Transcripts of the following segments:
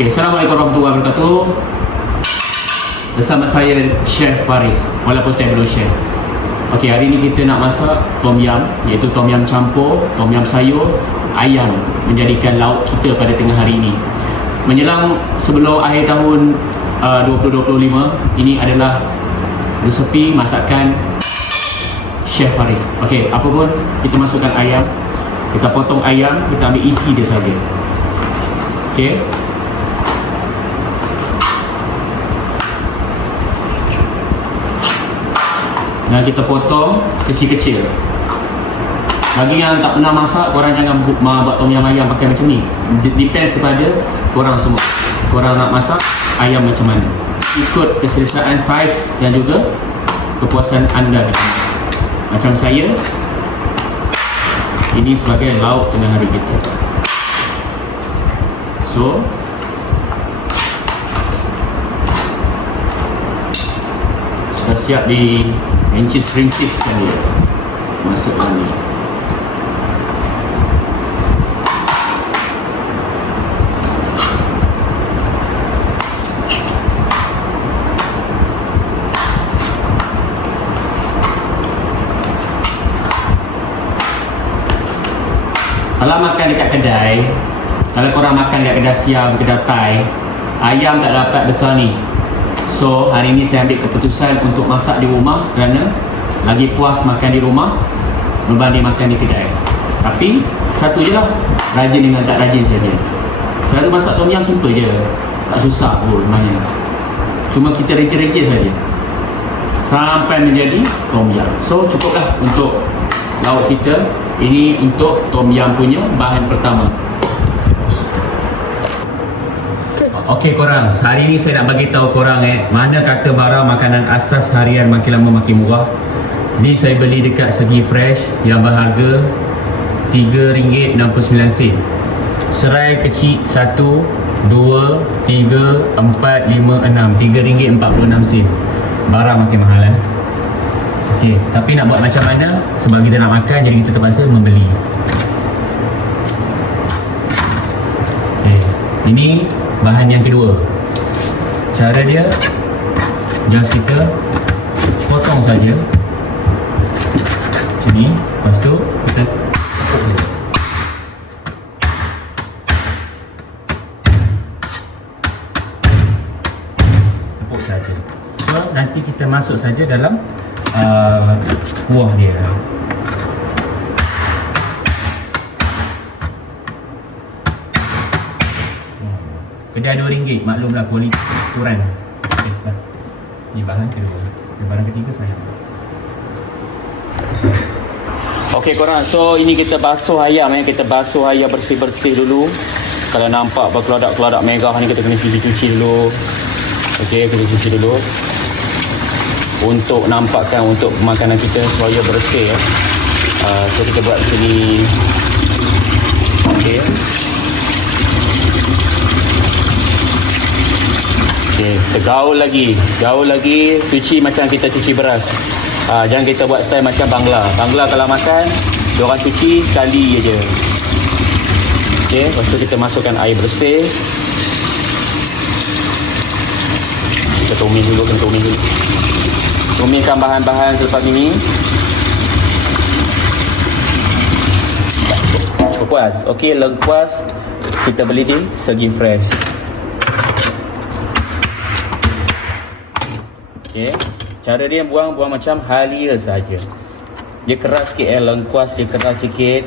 Okay, Assalamualaikum warahmatullahi wabarakatuh. Bersama saya Chef Faris, walaupun saya belum chef. Okay, hari ni kita nak masak tom yum, iaitu tom yum campur, tom yum sayur, ayam, menjadikan lauk kita pada tengah hari ini. Menjelang sebelum akhir tahun 2025, ini adalah resepi masakan Chef Faris. Okay, apa pun kita masukkan ayam, kita potong ayam, kita ambil isi dia saja. Okay. Dan kita potong kecil-kecil. Bagi yang tak pernah masak, korang jangan buat tom yum ayam pakai macam ni. Depends kepada korang semua. Korang nak masak ayam macam mana, ikut keselesaan saiz dan juga kepuasan anda. Macam saya, ini sebagai lauk tengah hari kita. So sudah siap di rincis-rinciskan dia. Masukkan ni. Kalau makan dekat kedai, kalau korang makan dekat kedai siam, kedai Thai, ayam tak dapat besar ni. So hari ni saya ambil keputusan untuk masak di rumah kerana lagi puas makan di rumah berbanding makan di kedai. Tapi satu je lah, rajin dengan tak rajin saja. Selalu masak tom yum simple je, tak susah pun sebenarnya. Cuma kita receh-receh saja sampai menjadi tom yum. So cukuplah untuk lauk kita. Ini untuk tom yum punya bahan pertama. Okey korang, hari ni saya nak bagi tahu korang mana kata barang makanan asas harian makin lama makin murah. Ni saya beli dekat Segi Fresh yang berharga RM3.69. Serai kecil 1, 2, 3, 4, 5, 6, RM3.46. Barang makin mahal Okey, tapi nak buat macam mana? Sebab kita nak makan, jadi kita terpaksa membeli. Okey, ini bahan yang kedua. Cara dia, just kita potong saja macam ni. Lepas tu kita tepuk saja. Tepuk saja. So nanti kita masuk saja dalam kuah dia. Kedai RM2, maklumlah kualiti kurang. Okay, dah. Ni bahan kedua. Bahan ketiga sayang. Okey korang, so ini kita basuh ayam kita basuh ayam bersih-bersih dulu. Kalau nampak berkeladak-keladak merah ni kita kena cuci-cuci dulu. Okey, kita cuci dulu untuk nampakkan untuk makanan kita supaya bersih so kita buat macam ni. Okey. Okey, gaul lagi, cuci macam kita cuci beras. Jangan kita buat style macam Bangla kalau makan, diorang cuci sekali je. Okey, lepas tu kita masukkan air bersih. Kita tumis dulu. Tumiskan bahan-bahan selepas ini. Puas. Okey, lengkuas kita beli di Segi Fresh. Okey, cara dia buang macam halia saja. Dia keras sikit lengkuas dia keras sikit.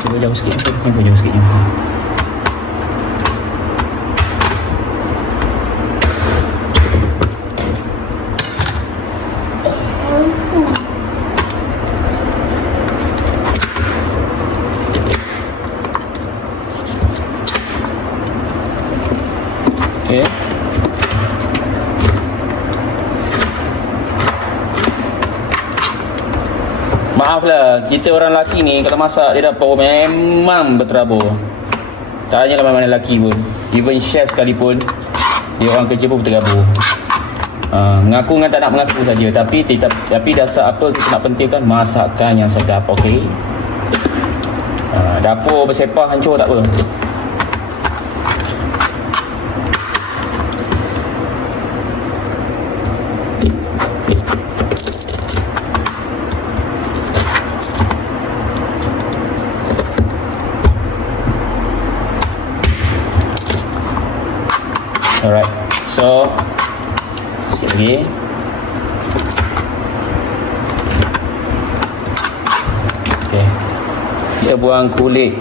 Cuba jauh sikit. Jauh sikit. Okay. Maaflah, kita orang lelaki ni kalau masak di dapur memang berterabur. Tak hanya mana lelaki pun, even chef sekalipun, dia orang kerja pun berterabur. Mengaku dengan tak nak mengaku saja, tapi dasar apa kita nak pentingkan masakan yang sedap, okey. Dapur bersepah hancur tak apa. Alright, so sikit lagi. Okay, kita buang kulit.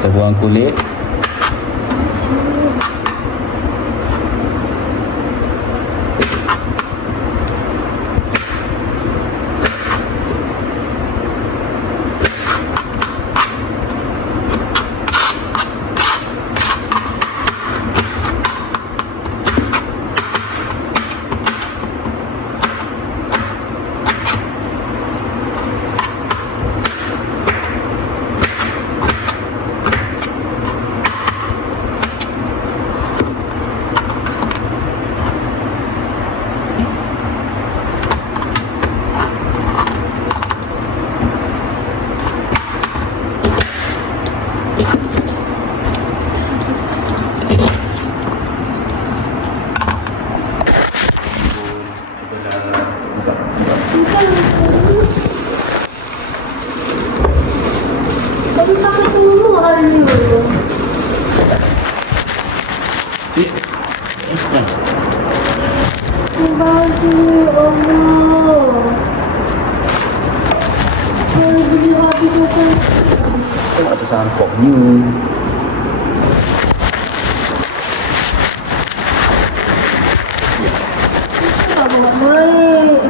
Kita buang kulit. Tengok atas sangkoknya. Tak buat baik.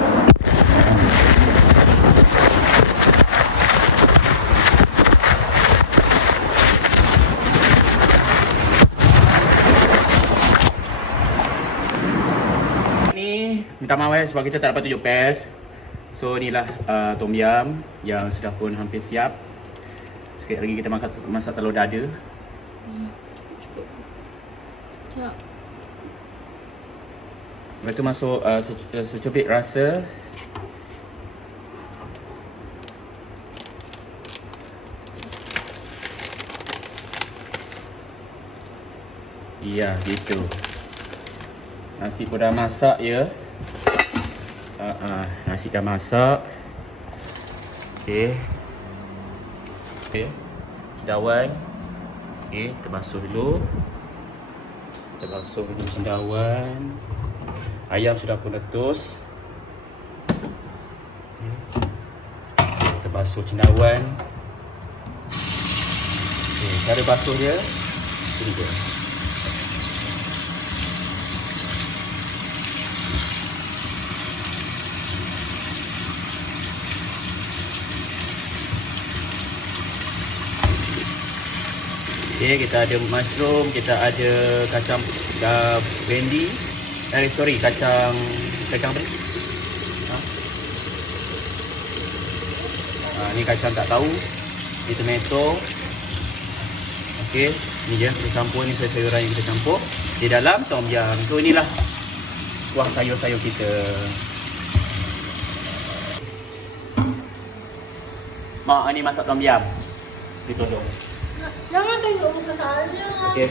Ni minta maaf sebab kita tak dapat tunjuk pes. So inilah tom yum yang sudah pun hampir siap. Sikit lagi kita masak telur dada. Cukup. Sekejap. Lepas tu masuk secubit rasa. Iya, gitu. Nasi pun dah masak ya. Nasi dah masak. Okey. Okey. Cendawan. Okey, kita basuh dulu. Kita basuh dulu cendawan. Ayam sudah pun letus. Kita basuh cendawan. Okey, cara basuh dia ini dia. Okay, kita ada mushroom, kita ada kacang brandy. Kacang apa ni? Ni kacang tak tahu. Ni tomato. Okey, ni je kita campur, ni sayuran yang kita campur di dalam tom yum. So inilah kuah sayur-sayur kita. Mak, ni masak tom yum. Ditolong. Jangan tunjuk muka saya. Okey.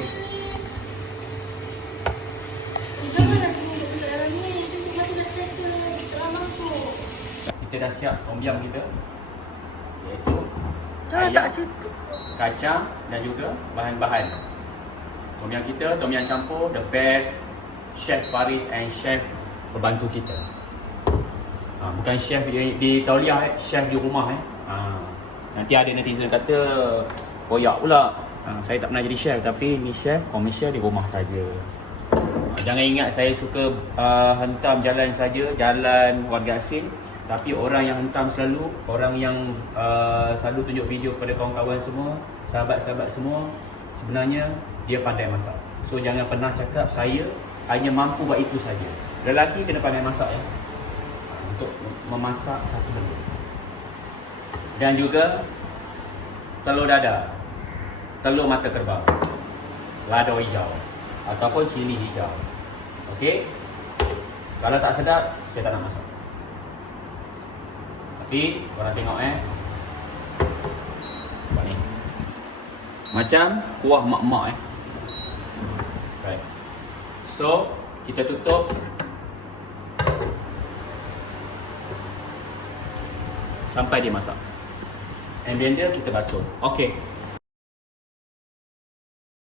Jangan nak tunjuk muka orang ni. Kita dah settle drama tu. Kita dah siap tom yum kita. Iaitu Jangan ayam, tak situ. kacang dan juga bahan-bahan. Tom yum kita, tom yum campur, the best. Chef Faris and chef pembantu kita. Bukan chef di tauliah, chef di rumah. Nanti ada netizen kata koyak pula. Saya tak pernah jadi chef, tapi ni chef komersial di rumah saja. Jangan ingat saya suka hentam jalan saja, jalan warga asing. Tapi orang yang hentam selalu, orang yang selalu tunjuk video kepada kawan-kawan semua, sahabat-sahabat semua, sebenarnya dia pandai masak. So jangan pernah cakap saya hanya mampu buat itu saja. Lelaki kena pandai masak ya. Untuk memasak satu benda. Dan juga telur dada, telur mata kerbau, lada hijau ataupun cili hijau. Okey. Kalau tak sedap, saya tak nak masak. Tapi korang tengok buat ni. Macam kuah mak-mak Right. So, kita tutup. Sampai dia masak. And blender kita basuh. Okay.